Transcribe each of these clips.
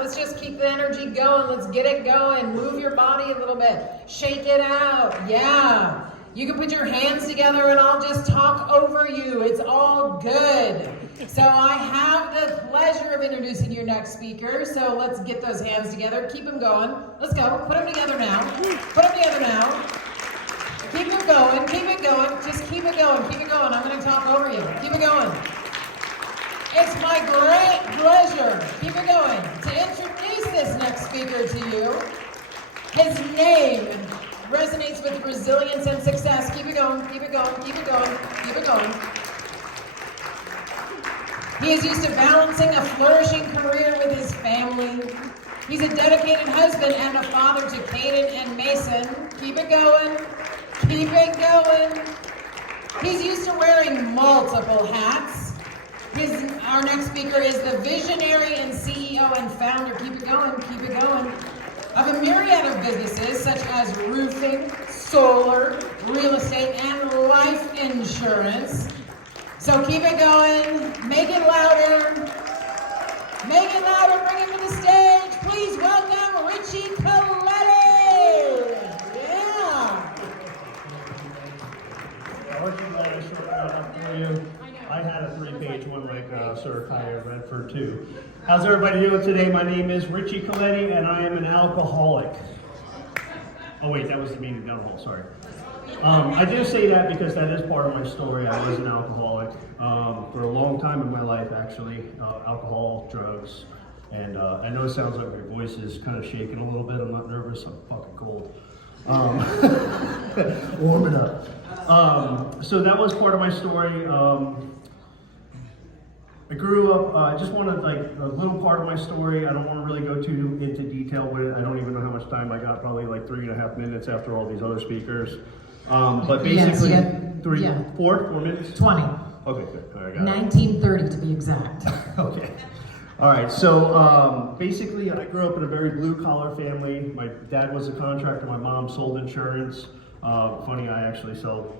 Let's just keep the energy going. Let's get it going. Move your body a little bit. Shake it out. Yeah. You can put your hands together and I'll just talk over you. It's all good. So I have the pleasure of introducing your next speaker. So let's get those hands together. Keep them going. Let's go. Put them together now. Put them together now. Keep it going. Keep it going. Just keep it going. Keep it going. I'm going to talk over you. Keep it going. It's my great pleasure, keep it going, to introduce this next speaker to you. His name resonates with resilience and success. Keep it going, keep it going, keep it going, keep it going. He is used to balancing a flourishing career with his family. He's a dedicated husband and a father to Caden and Mason. Keep it going, keep it going. He's used to wearing multiple hats. Our next speaker is the visionary and CEO and founder, keep it going, of a myriad of businesses such as roofing, solar, real estate, and life insurance. So keep it going, make it louder, bring him to the stage. Please welcome Richie Coletti. Yeah. I had a 3-page one like Sir Kaya read for 2. How's everybody doing today? My name is Richie Coletti and I am an alcoholic. Oh wait, that was the meaning of alcohol, sorry. I do say that because that is part of my story. I was an alcoholic for a long time in my life actually. Alcohol, drugs, and I know it sounds like my voice is kind of shaking a little bit. I'm not nervous, I'm fucking cold. Warm it up. So that was part of my story. I grew up, I just wanted like a little part of my story. I don't want to really go too into detail with it. I don't even know how much time I got, probably like 3.5 minutes after all these other speakers. But basically, yes, 4 minutes? 20. Okay, good. All right, got 1930 to be exact. Okay. All right, so basically I grew up in a very blue-collar family. My dad was a contractor, my mom sold insurance. Funny, I actually sell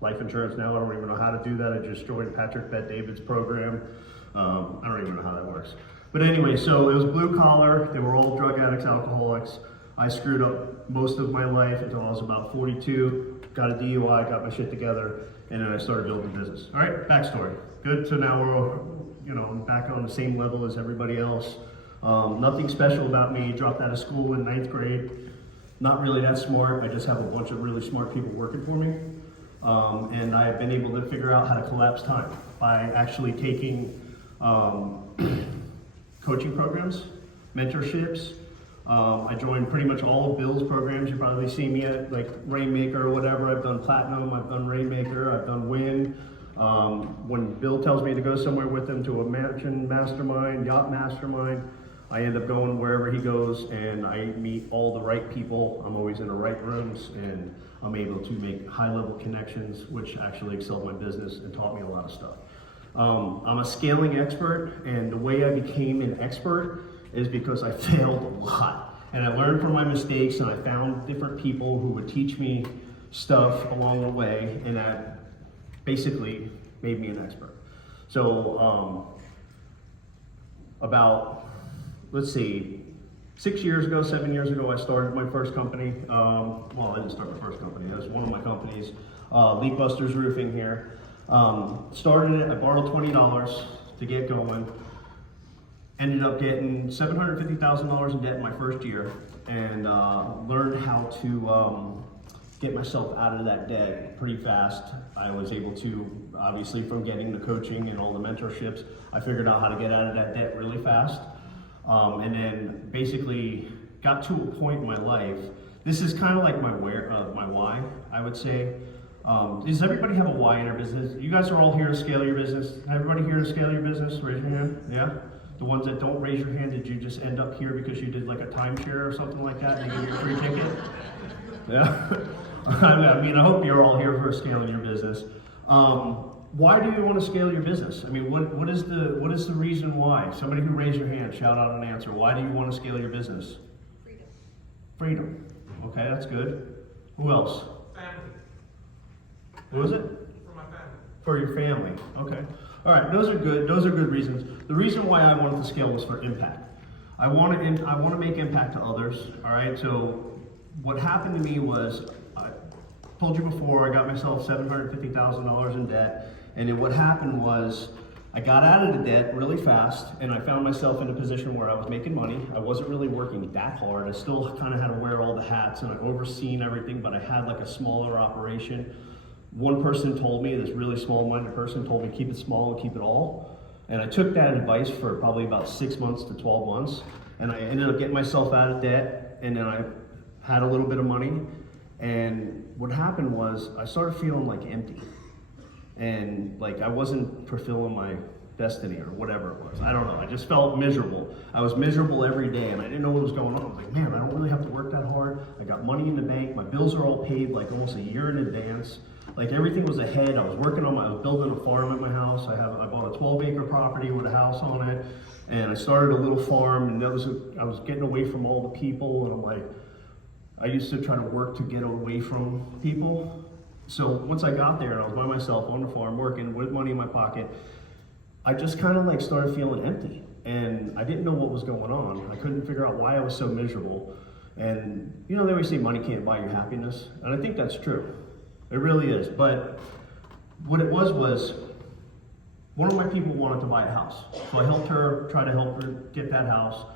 life insurance now. I don't even know how to do that. I just joined Patrick Bet-David's program. I don't even know how that works. But anyway, so it was blue-collar. They were all drug addicts, alcoholics. I screwed up most of my life until I was about 42, got a DUI, got my shit together, and then I started building a business. All right, backstory. Good, so now we're back on the same level as everybody else. Nothing special about me. Dropped out of school in 9th grade. Not really that smart. I just have a bunch of really smart people working for me. And I've been able to figure out how to collapse time by actually taking coaching programs, mentorships. I joined pretty much all of Bill's programs. You probably see me at like Rainmaker or whatever. I've done Platinum, I've done Rainmaker, I've done Win. When Bill tells me to go somewhere with him to a mansion mastermind, yacht mastermind, I end up going wherever he goes and I meet all the right people. I'm always in the right rooms and I'm able to make high-level connections, which actually excelled my business and taught me a lot of stuff. I'm a scaling expert, and the way I became an expert is because I failed a lot. And I learned from my mistakes, and I found different people who would teach me stuff along the way, and that basically made me an expert. So about, let's see, 7 years ago, I started my first company. Well, I didn't start my first company. It was one of my companies, Leak Busters Roofing here. Started it, I borrowed $20 to get going. Ended up getting $750,000 in debt in my first year and learned how to get myself out of that debt pretty fast. I was able to, obviously from getting the coaching and all the mentorships, I figured out how to get out of that debt really fast. And then basically got to a point in my life. This is kind of like my why, I would say. Does everybody have a why in their business? You guys are all here to scale your business. Everybody here to scale your business? Raise your hand. Yeah? The ones that don't raise your hand, did you just end up here because you did like a timeshare or something like that and they gave you a free ticket? Yeah? I mean, I hope you're all here for scaling your business. Why do you want to scale your business? I mean, what is the reason why? Somebody who raised your hand, shout out an answer. Why do you want to scale your business? Freedom. Freedom. Okay, that's good. Who else? Family. What was it? For my family. For your family. Okay. All right, those are good reasons. The reason why I wanted to scale was for impact. I want to make impact to others. All right. So what happened to me was, I told you before, I got myself $750,000 in debt, and then what happened was, I got out of the debt really fast, and I found myself in a position where I was making money. I wasn't really working that hard. I still kind of had to wear all the hats, and I overseen everything, but I had like a smaller operation. One person told me, this really small-minded person told me, keep it small and keep it all. And I took that advice for probably about 6 months to 12 months, and I ended up getting myself out of debt, and then I had a little bit of money. And what happened was, I started feeling like empty. And like I wasn't fulfilling my destiny or whatever it was. I don't know. I just felt miserable. I was miserable every day, and I didn't know what was going on. I was like, man, I don't really have to work that hard. I got money in the bank. My bills are all paid like almost a year in advance. Like everything was ahead. I was working on I was building a farm at my house. I bought a 12-acre property with a house on it, and I started a little farm. And I was getting away from all the people, and I'm like, I used to try to work to get away from people. So once I got there and I was by myself on the farm working with money in my pocket, I just kind of like started feeling empty, and I didn't know what was going on. I couldn't figure out why I was so miserable. And you know, they always say money can't buy your happiness, and I think that's true. It really is. But what it was one of my people wanted to buy a house. So I helped her, try to help her get that house.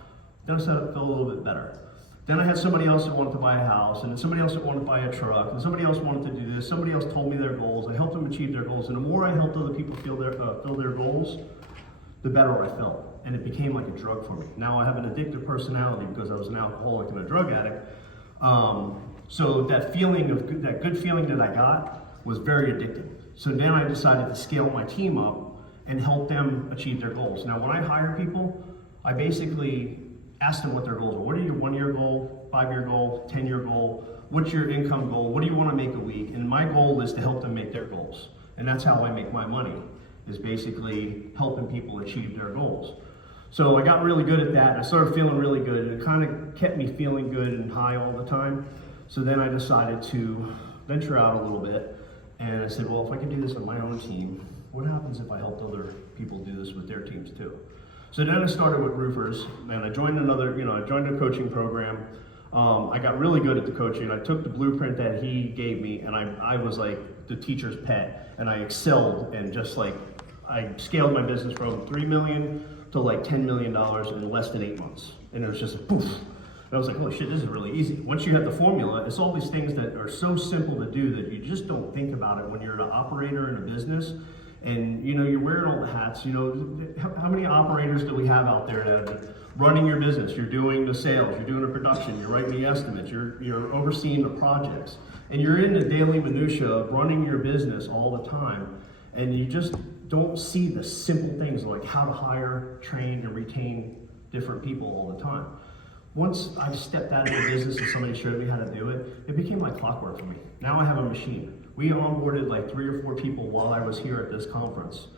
Then I said it felt a little bit better. Then I had somebody else that wanted to buy a house, and then somebody else that wanted to buy a truck, and somebody else wanted to do this. Somebody else told me their goals. I helped them achieve their goals, and the more I helped other people fill their goals, the better I felt, and it became like a drug for me. Now I have an addictive personality because I was an alcoholic and a drug addict. So that feeling of that good feeling that I got was very addictive. So then I decided to scale my team up and help them achieve their goals. Now when I hire people, I basically ask them what their goals are. What are your 1-year goal, 5-year goal, 10-year goal? What's your income goal? What do you want to make a week? And my goal is to help them make their goals. And that's how I make my money, is basically helping people achieve their goals. So I got really good at that. I started feeling really good, and it kind of kept me feeling good and high all the time. So then I decided to venture out a little bit, and I said, well, if I can do this with my own team, what happens if I helped other people do this with their teams too? So then I started with roofers, and I joined I joined a coaching program. I got really good at the coaching. I took the blueprint that he gave me, and I was like the teacher's pet, and I excelled, and just like, I scaled my business from $3 million to like $10 million in less than 8 months. And it was just poof. And I was like, holy shit, this is really easy. Once you have the formula, it's all these things that are so simple to do that you just don't think about it when you're an operator in a business. And you know, you're wearing all the hats. You know, how many operators do we have out there that are running your business? You're doing the sales, you're doing the production, you're writing the estimates, you're overseeing the projects, and you're in the daily minutia of running your business all the time. And you just don't see the simple things like how to hire, train, and retain different people all the time. Once I stepped out of the business and somebody showed me how to do it, it became like clockwork for me. Now I have a machine. We onboarded like 3 or 4 people while I was here at this conference.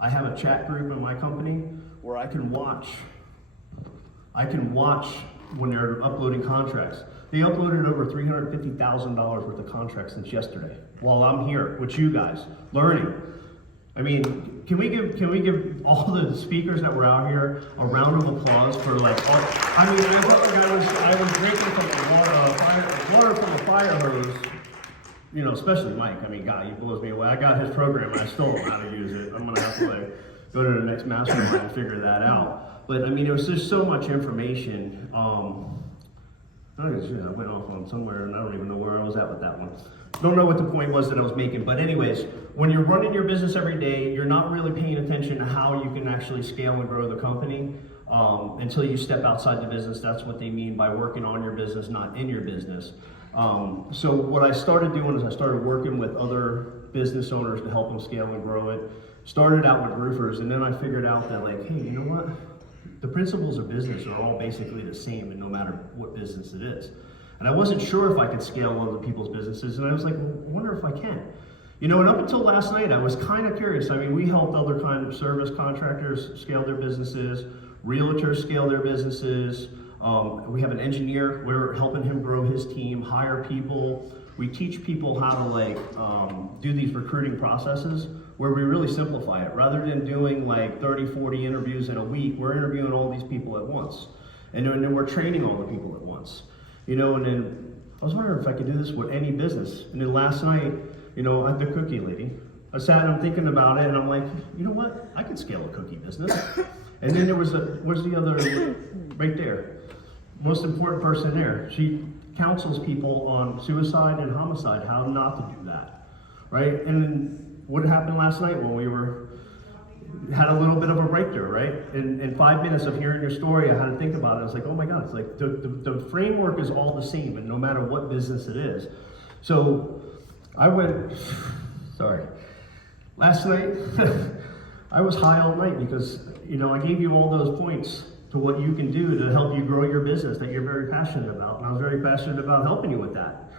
I have a chat group in my company where I can watch when they're uploading contracts. They uploaded over $350,000 worth of contracts since yesterday while I'm here with you guys learning. I mean, can we give all the speakers that were out here a round of applause for like, I mean, I was drinking from the water from a fire hose, you know, especially Mike. I mean, God, he blows me away. I got his program and I still don't know how to use it. I'm gonna have to like go to the next mastermind and figure that out. But I mean, it was just so much information. I went off on somewhere and I don't even know where I was at with that one. Don't know what the point was that I was making, but anyways, when you're running your business every day, you're not really paying attention to how you can actually scale and grow the company until you step outside the business. That's what they mean by working on your business, not in your business. So what I started doing is I started working with other business owners to help them scale and grow it. Started out with roofers, and then I figured out that like, hey, you know what? The principles of business are all basically the same, and no matter what business it is. And I wasn't sure if I could scale other people's businesses, and I was like, well, I wonder if I can. You know, and up until last night, I was kind of curious. I mean, we helped other kind of service contractors scale their businesses, realtors scale their businesses. We have an engineer, we're helping him grow his team, hire people. We teach people how to like do these recruiting processes where we really simplify it. Rather than doing like 30, 40 interviews in a week, we're interviewing all these people at once. And then we're training all the people at once. And then I was wondering if I could do this with any business. And then last night, at the cookie lady, I sat and I'm thinking about it, and I'm like, you know what? I could scale a cookie business. And then where's the other, right there, most important person there. She counsels people on suicide and homicide, how not to do that, right? And then what happened last night when we had a little bit of a breakthrough, right? In 5 minutes of hearing your story, I had to think about it. I was like, oh my God, it's like the framework is all the same, and no matter what business it is. So I went, sorry, last night, I was high all night because, I gave you all those points to what you can do to help you grow your business that you're very passionate about. And I was very passionate about helping you with that.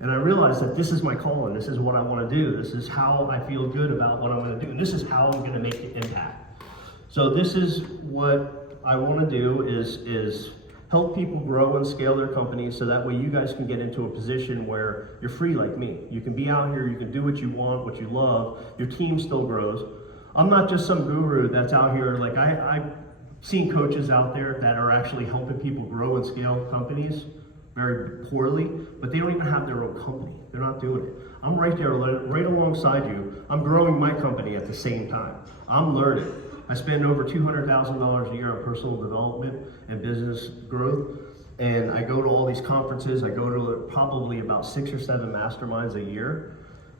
And I realized that this is my calling. This is what I want to do. This is how I feel good about what I'm going to do. And this is how I'm going to make an impact. So this is what I want to do is help people grow and scale their companies so that way you guys can get into a position where you're free like me. You can be out here, you can do what you want, what you love. Your team still grows. I'm not just some guru that's out here. Like I've seen coaches out there that are actually helping people grow and scale companies very poorly, but they don't even have their own company. They're not doing it. I'm right there, right alongside you. I'm growing my company at the same time. I'm learning. I spend over $200,000 a year on personal development and business growth, and I go to all these conferences. I go to probably about 6 or 7 masterminds a year.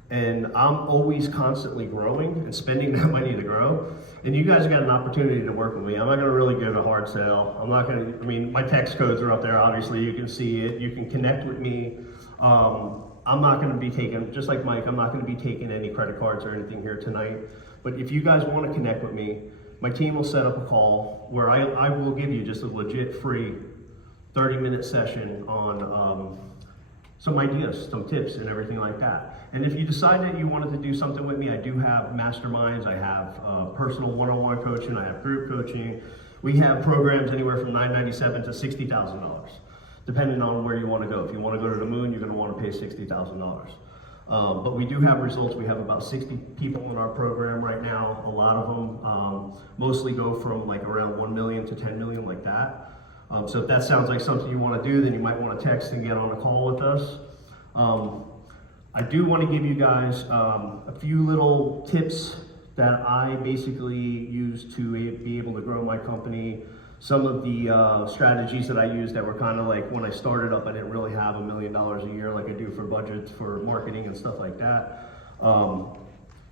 And I'm always constantly growing and spending that money to grow. And you guys got an opportunity to work with me. I'm not gonna really give a hard sell. My text codes are up there, obviously, you can see it. You can connect with me. I'm not gonna be taking, just like Mike, I'm not gonna be taking any credit cards or anything here tonight. But if you guys wanna connect with me, my team will set up a call where I will give you just a legit free 30-minute session on some ideas, some tips, and everything like that. And if you decide that you wanted to do something with me, I do have masterminds, I have personal one-on-one coaching, I have group coaching. We have programs anywhere from $997 to $60,000, depending on where you want to go. If you want to go to the moon, you're going to want to pay $60,000. But we do have results. We have about 60 people in our program right now. A lot of them mostly go from like around 1 million to 10 million, like that. So if that sounds like something you want to do, then you might want to text and get on a call with us. I do want to give you guys a few little tips that I basically use to be able to grow my company. Some of the strategies that I use that were kind of like when I started up, I didn't really have $1 million a year like I do for budgets for marketing and stuff like that. Are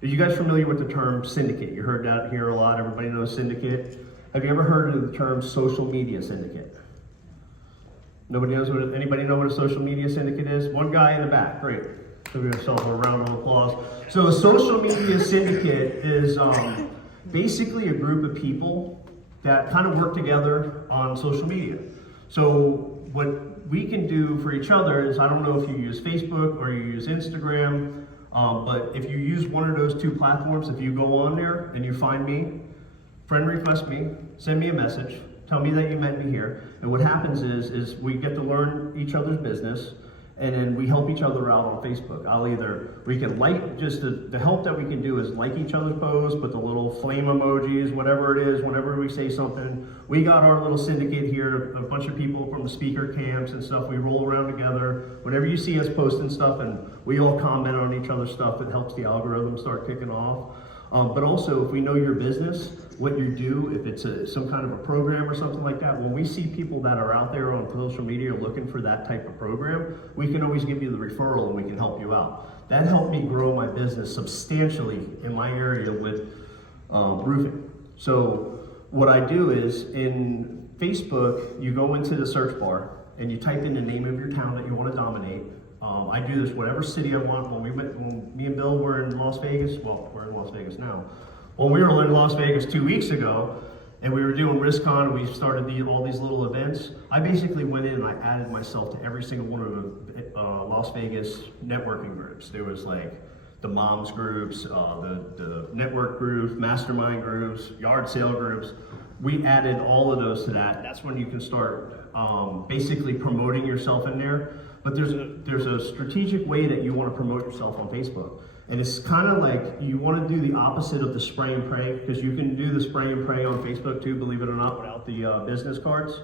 you guys familiar with the term syndicate? You heard that here a lot. Everybody knows syndicate. Have you ever heard of the term social media syndicate? Nobody knows anybody know what a social media syndicate is? One guy in the back, great. Give yourself a round of applause. So a social media syndicate is basically a group of people that kind of work together on social media. So what we can do for each other is, I don't know if you use Facebook or you use Instagram, but if you use one of those 2 platforms, if you go on there and you find me, friend request me, send me a message, tell me that you met me here, and what happens is we get to learn each other's business, and then we help each other out on Facebook. We can like, just the help that we can do is like each other's posts, put the little flame emojis, whatever it is, whenever we say something. We got our little syndicate here, a bunch of people from the speaker camps and stuff. We roll around together. Whenever you see us posting stuff and we all comment on each other's stuff, it helps the algorithm start kicking off. But also, if we know your business, what you do, if it's some kind of a program or something like that, when we see people that are out there on social media looking for that type of program, we can always give you the referral and we can help you out. That helped me grow my business substantially in my area with roofing. So what I do is, in Facebook, you go into the search bar and you type in the name of your town that you want to dominate. I do this whatever city I want. When me and Bill were in Las Vegas, well, we're in Las Vegas now. When we were in Las Vegas 2 weeks ago, and we were doing RiskCon, and we started all these little events, I basically went in and I added myself to every single one of the Las Vegas networking groups. There was like the moms groups, the network groups, mastermind groups, yard sale groups. We added all of those to that. That's when you can start basically promoting yourself in there. But there's a strategic way that you want to promote yourself on Facebook. And it's kind of like you want to do the opposite of the spray and pray, because you can do the spray and pray on Facebook too, believe it or not, without the business cards.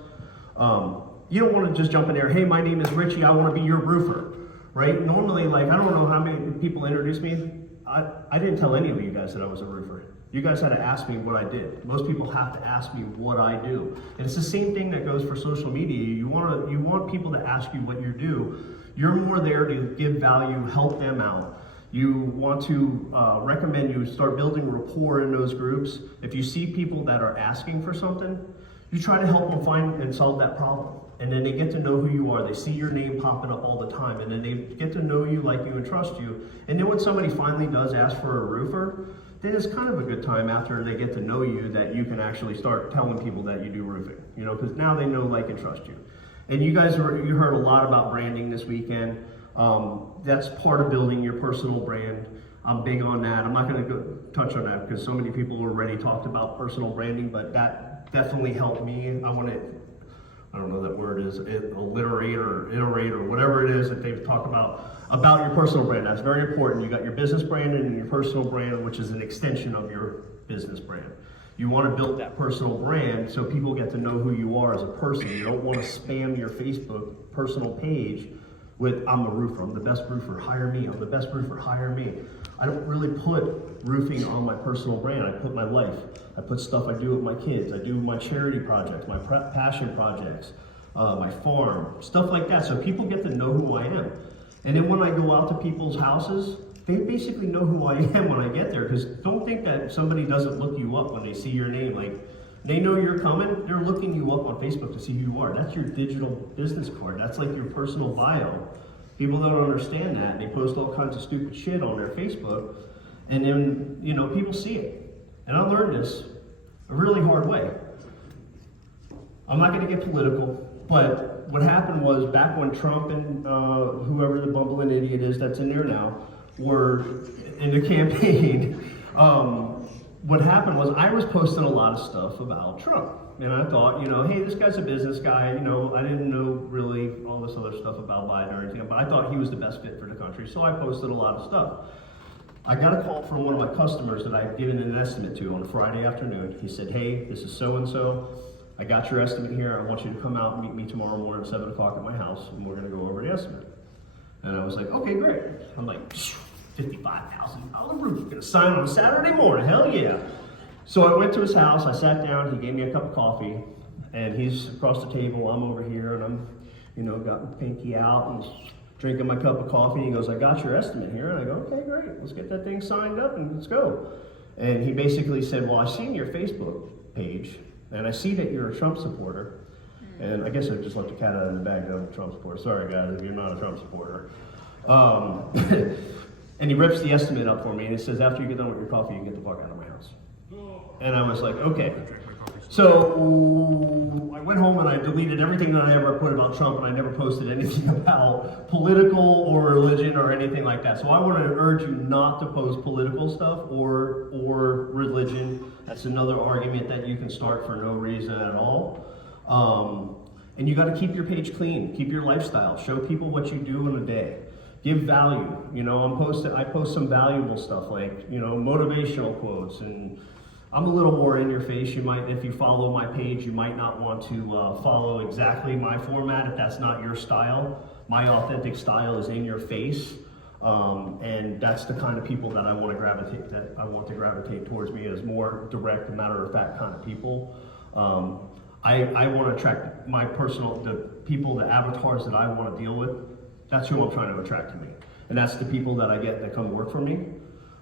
You don't want to just jump in there, hey, my name is Richie, I want to be your roofer, right? Normally, like, I don't know how many people introduced me. I didn't tell any of you guys that I was a roofer. You guys had to ask me what I did. Most people have to ask me what I do. And it's the same thing that goes for social media. You want people to ask you what you do. You're more there to give value, help them out. You want to recommend you start building rapport in those groups. If you see people that are asking for something, you try to help them find and solve that problem. And then they get to know who you are. They see your name popping up all the time. And then they get to know you, like you, and trust you. And then when somebody finally does ask for a roofer, then it's kind of a good time after they get to know you that you can actually start telling people that you do roofing. You know, because now they know, like, and trust you. And you guys, you heard a lot about branding this weekend. That's part of building your personal brand. I'm big on that. I'm not going to go touch on that because so many people already talked about personal branding, but that definitely helped me. I don't know that word is, alliterate or iterate or whatever it is that they've talked about your personal brand. That's very important. You got your business brand and your personal brand, which is an extension of your business brand. You want to build that personal brand so people get to know who you are as a person. You don't want to spam your Facebook personal page with, I'm a roofer, I'm the best roofer, hire me, I'm the best roofer, hire me. I don't really put roofing on my personal brand. I put my life. I put stuff I do with my kids. I do my charity projects, my passion projects, my farm, stuff like that. So people get to know who I am. And then when I go out to people's houses, they basically know who I am when I get there. Because don't think that somebody doesn't look you up when they see your name. Like, they know you're coming, they're looking you up on Facebook to see who you are. That's your digital business card. That's like your personal bio. People don't understand that. They post all kinds of stupid shit on their Facebook, and then, you know, people see it. And I learned this a really hard way. I'm not going to get political, but what happened was back when Trump and whoever the bumbling idiot is that's in there now were in the campaign, what happened was I was posting a lot of stuff about Trump. And I thought, you know, hey, this guy's a business guy. You know, I didn't know really all this other stuff about Biden or anything, but I thought he was the best fit for the country. So I posted a lot of stuff. I got a call from one of my customers that I'd given an estimate to on a Friday afternoon. He said, hey, this is so-and-so. I got your estimate here. I want you to come out and meet me tomorrow morning at 7 o'clock at my house, and we're going to go over the estimate. And I was like, okay, great. I'm like, $55,000 roof. Going to sign on a Saturday morning. Hell yeah. So I went to his house, I sat down, he gave me a cup of coffee, and he's across the table, I'm over here, and I'm, you know, got my pinky out and drinking my cup of coffee. He goes, I got your estimate here. And I go, okay, great, let's get that thing signed up and let's go. And he basically said, well, I seen your Facebook page, and I see that you're a Trump supporter. And I guess I just let the cat out of the bag that I'm a Trump supporter. Sorry guys, if you're not a Trump supporter. And he rips the estimate up for me, and it says, after you get done with your coffee, you can get the fuck out of my house. And I was like, okay. So I went home and I deleted everything that I ever put about Trump, and I never posted anything about political or religion or anything like that. So I want to urge you not to post political stuff or religion. That's another argument that you can start for no reason at all. And you got to keep your page clean, keep your lifestyle, show people what you do in a day. Give value. You know, I post some valuable stuff like, you know, motivational quotes, and I'm a little more in your face. You might, if you follow my page, you might not want to follow exactly my format if that's not your style. My authentic style is in your face, and that's the kind of people that I want to gravitate towards me as more direct, matter of fact kind of people. I want to attract the people, the avatars that I want to deal with. That's who I'm trying to attract to me, and that's the people that I get that come work for me.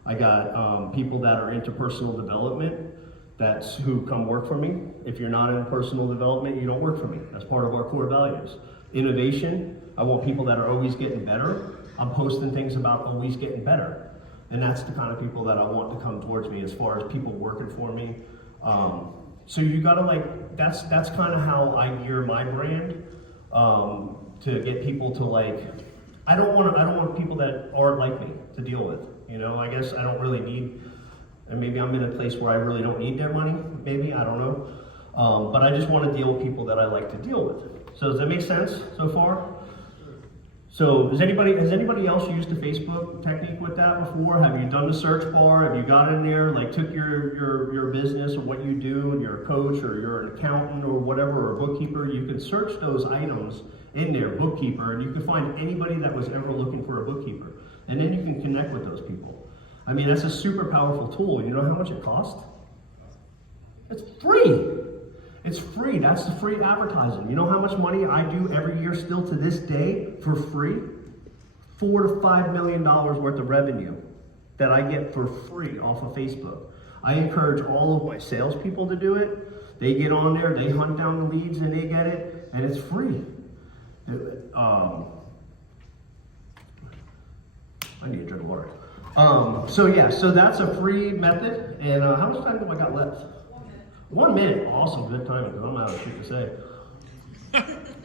I got people that are into personal development, that's who come work for me. If you're not in personal development, you don't work for me. That's part of our core values. Innovation, I want people that are always getting better. I'm posting things about always getting better. And that's the kind of people that I want to come towards me as far as people working for me. So you gotta like, that's kind of how I gear my brand to get people to like, I don't want people that aren't like me to deal with. You know, I guess I don't really need, and maybe I'm in a place where I really don't need their money, maybe, I don't know. But I just want to deal with people that I like to deal with. So does that make sense so far? So has anybody else used the Facebook technique with that before? Have you done the search bar? Have you got in there, like took your business or what you do, and you're a coach or you're an accountant or whatever, or a bookkeeper? You can search those items in there, bookkeeper, and you can find anybody that was ever looking for a bookkeeper. And then you can connect with those people. I mean, that's a super powerful tool. You know how much it costs? It's free. It's free. That's the free advertising. You know how much money I do every year still to this day for free? $4 to $5 million worth of revenue that I get for free off of Facebook. I encourage all of my salespeople to do it. They get on there, they hunt down the leads, and they get it, and it's free. I need a drink of water. So that's a free method. And how much time have I got left? 1 minute. Awesome, good timing, because I'm out of shit to say.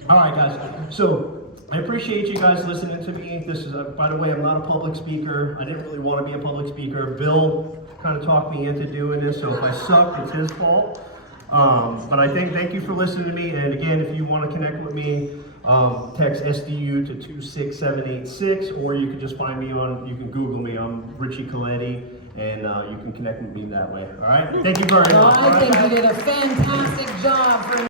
All right, guys. So I appreciate you guys listening to me. This is, by the way, I'm not a public speaker. I didn't really want to be a public speaker. Bill kind of talked me into doing this, so if I suck, it's his fault. But I thank you for listening to me. And again, if you want to connect with me, text SDU to 26786, or you can just find me you can Google me. I'm Richie Coletti, and you can connect with me that way. All right? Thank you very much. I think you did a fantastic job for